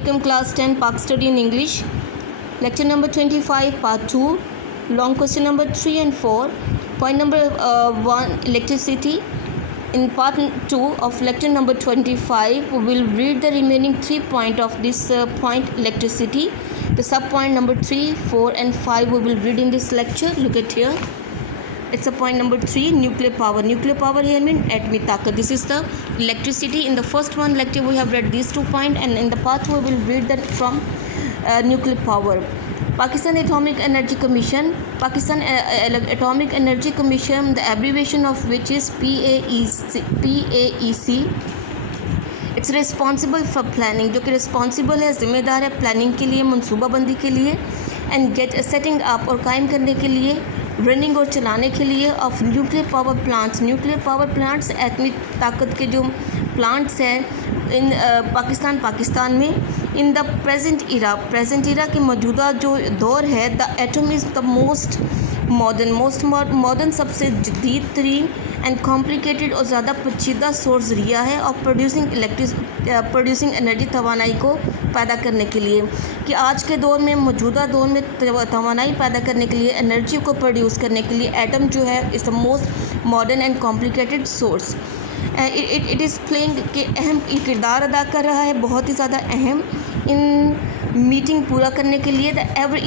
Assalamualaikum class 10 Pak study in English. Lecture number 25 part 2. Long question number 3 and 4. Point number 1 electricity. In part 2 of lecture number 25 we will read the remaining 3 points of this point electricity. The sub point number 3, 4 and 5 we will read in this lecture. Look at here. It's a point number 3, nuclear power. Nuclear power here means atomic ताकत. This is the electricity. In the first one lecture we have read these 2 points, and in the part 2 we will read that from nuclear power. Pakistan Atomic Energy Commission. Pakistan Atomic Energy Commission, the abbreviation of which is PAEC. It's responsible for planning, जो कि responsible है, जिम्मेदार है planning के लिए, मनसूबाबंदी के लिए, and setting up और कायम करने के लिए, रनिंग और चलाने के लिए of nuclear power plants. Nuclear power plants atomic ताकत के जो प्लांट्स हैं इन पाकिस्तान में. इन द प्रेजेंट इरा के मौजूदा जो दौर है, the atom is the most modern सबसे जदीद तरीन एंड कॉम्प्लिकेटेड और ज़्यादा पेचीदा सोर्स ज़रिया है ऑफ प्रोड्यूसिंग एनर्जी, तवानाई को पैदा करने के लिए. कि आज के दौर में, मौजूदा दौर में तवानाई पैदा करने के लिए, एनर्जी को प्रोड्यूस करने के लिए एटम जो है is the most modern and complicated source. It is playing के अहम किरदार अदा कर रहा है, बहुत ही ज़्यादा अहम इन मीटिंग पूरा करने के लिए. द एवर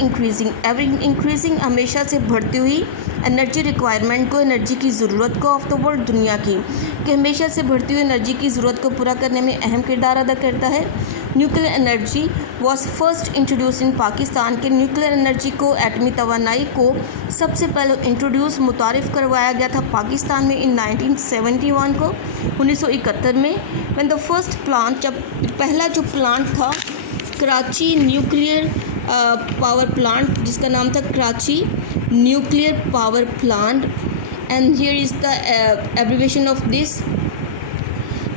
इंक्रीजिंग हमेशा से बढ़ती हुई एनर्जी रिक्वायरमेंट को, एनर्जी की ज़रूरत को ऑफ द वर्ल्ड, दुनिया की, कि हमेशा से बढ़ती हुई एनर्जी की ज़रूरत को पूरा करने में अहम किरदार अदा करता है. Nuclear energy was first introduce इन पाकिस्तान. के न्यूक्लियर एनर्जी को, एटमी तवानाई को सबसे पहले इंट्रोड्यूस मुतारिफ़ करवाया गया था पाकिस्तान में इन 1971 को, 1971 में. व्हेन द फर्स्ट प्लांट, जब पहला जो प्लांट था कराची न्यूक्लियर पावर प्लांट, जिसका नाम था Karachi nuclear power plant, and here is the abbreviation of this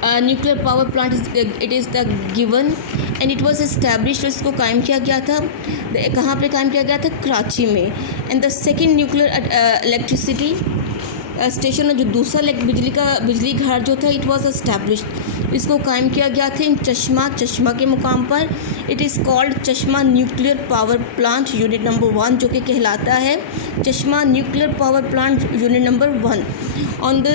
nuclear power plant. It is the given and it was established. इसको कायम किया गया था, कहाँ पे कायम किया गया था? कराची में. And the second nuclear electricity station, जो दूसरा बिजली घर जो था, इट वाज एस्टैब्लिश्ड, इसको कायम किया गया था इन चश्मा के मुकाम पर. इट इज़ कॉल्ड चश्मा nuclear power plant unit number 1, जो कि कहलाता है चश्मा nuclear power plant unit number 1. On the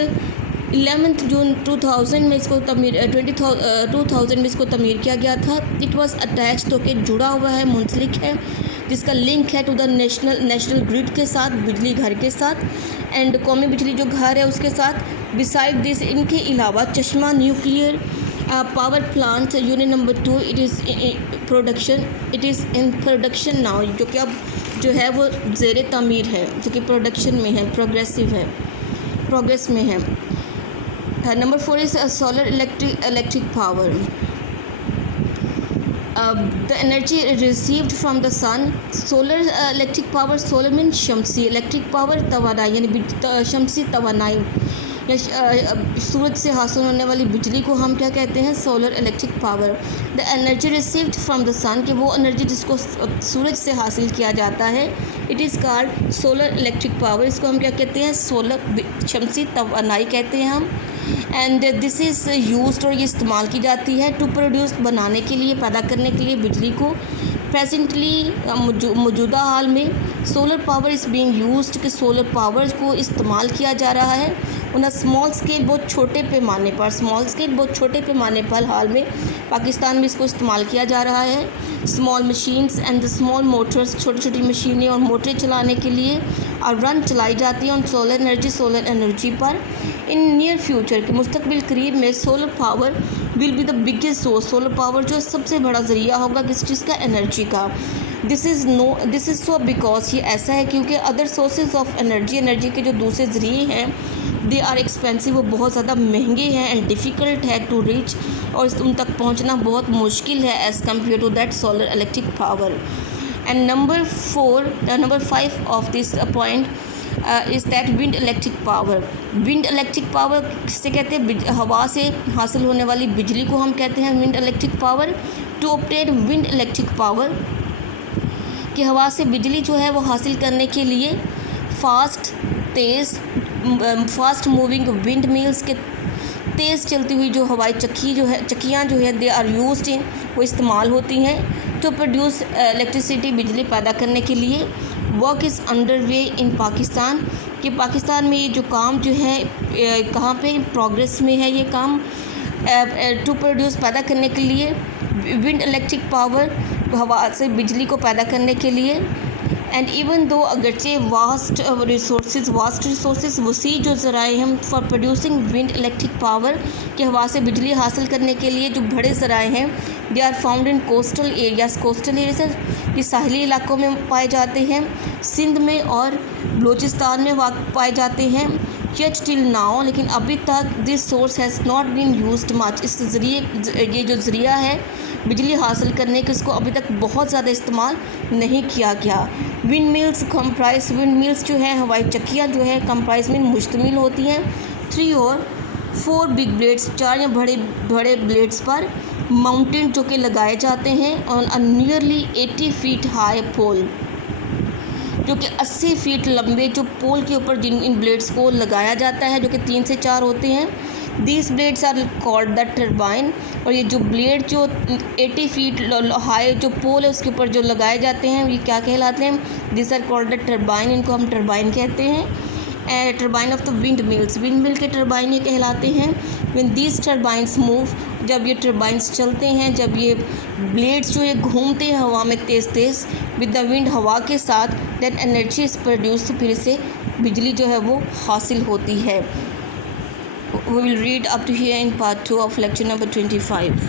11 जून 2000 में इसको 2000 में इसको तमीर किया गया था. इट वाज अटैच, तो कि जुड़ा हुआ है, मुंसलिक है, जिसका लिंक है टू द नेशनल ग्रिड के साथ, बिजली घर के साथ, एंड कौमी बिजली जो घर है उसके साथ. बिसाइड दिस, इनके अलावा चश्मा nuclear power plant unit number 2, it is in production now, जो कि अब जो है वो ज़ेर तामीर है, जो कि प्रोडक्शन में है, प्रोग्रेस में है. Number 4 is solar electric power. The energy received from the sun. Solar electric power. Solar means Shamsi, electric power तवानाई, यानी शमसी तवानाई या सूरज से हासिल होने वाली बिजली को हम क्या कहते हैं? Solar electric power. The energy received from the sun, कि वो एनर्जी जिसको सूरज से हासिल किया जाता है, it is called solar electric power. इसको हम क्या कहते हैं? सोलर शमसी तवानाई कहते हैं हम. एंड दिस इज़ यूज्ड, और ये इस्तेमाल की जाती है टू प्रोड्यूस, बनाने के लिए, पैदा करने के लिए बिजली को. प्रेजेंटली मौजूदा हाल में solar power is being used, कि सोलर पावर को इस्तेमाल किया जा रहा है उन स्मॉल स्केल, बहुत छोटे पैमाने पर हाल में पाकिस्तान में इसको इस्तेमाल किया जा रहा है. Small machines and the small Motors, छोटी मशीनें और मोटरें चलाने के लिए और रन चलाई जाती हैं ऑन सोलर एनर्जी पर. इन नियर फ्यूचर, के मुस्तकबिल करीब में, solar power will be the biggest source. Solar power जो सबसे बड़ा ज़रिया होगा किस चीज़ का? एनर्जी का. दिस इज़ सो बिकॉज, ये ऐसा है क्योंकि अदर सोर्सेज ऑफ एनर्जी के जो दूसरे ज़रिए हैं, दे आर एक्सपेंसिव, वो बहुत ज़्यादा महंगे हैं, एंड डिफ़िकल्ट है टू रीच, और उन तक पहुंचना बहुत मुश्किल है as compare to that solar electric power. And number 5 of this point is that wind electric power. Wind electric power किससे कहते हैं? हवा से हासिल होने वाली बिजली को हम कहते हैं wind electric power. To obtain wind electric power, कि हवा से बिजली जो है वो हासिल करने के लिए फास्ट मूविंग विंड मिल्स तेज़ चलती हुई जो हवाई चक्कियाँ जो है दे आर यूज्ड इन, वो इस्तेमाल होती हैं टू प्रोड्यूस इलेक्ट्रिसिटी, बिजली पैदा करने के लिए। वर्क इज़ अंडर वे इन पाकिस्तान, कि पाकिस्तान में ये जो काम जो है कहाँ पे प्रोग्रेस में है ये काम, टू प्रोड्यूस पैदा करने के लिए विंड इलेक्ट्रिक पावर, हवा से बिजली को पैदा करने के लिए। एंड इवन दो अगरचे वास्ट रिसोर्सेज वसी जो ज़राए हैं for producing wind electric power, कि हवा से बिजली हासिल करने के लिए जो बड़े ज़राए हैं, they are found in coastal areas, coastal areas ये साहली इलाकों में पाए जाते हैं, सिंध में और बलूचिस्तान में पाए जाते हैं। येट टिल नाउ, लेकिन अभी तक this source has not been used much, इस ज़रिए ये जो ज़रिया है बिजली हासिल करने के, इसको अभी तक बहुत ज़्यादा इस्तेमाल नहीं किया गया। Wind mills comprise, wind mills जो है हवाई चक्कियाँ जो है कंप्राइज में मुश्तमिल होती हैं 3 और 4 बिग ब्लेड्स, 4 या बड़े बड़े ब्लेड्स पर माउंटेन जो कि लगाए जाते हैं on a nearly 80 feet high pole, जो कि 80 फीट लंबे जो पोल के ऊपर जिन इन ब्लेड्स को लगाया जाता है, जो कि 3 से 4 होते हैं। These blades are called the turbine, और ये जो ब्लेड जो 80 फीट हाई जो पोल है उसके ऊपर जो लगाए जाते हैं ये क्या कहलाते हैं, this are called the turbine, इनको हम टर्बाइन कहते हैं। Turbine of the wind mills, wind mill के टर्बाइन ये कहलाते हैं। व्हेन दीज टर्बाइंस मूव, जब ये टर्बाइंस चलते हैं, जब ये ब्लेड्स जो ये घूमते हैं हवा में तेज़ तेज़ विद द विंड, हवा के साथ, दैट एनर्जी इज़ प्रोड्यूस, फिर से बिजली जो है वो हासिल होती है। We will read up to here in part 2 of lecture number 25.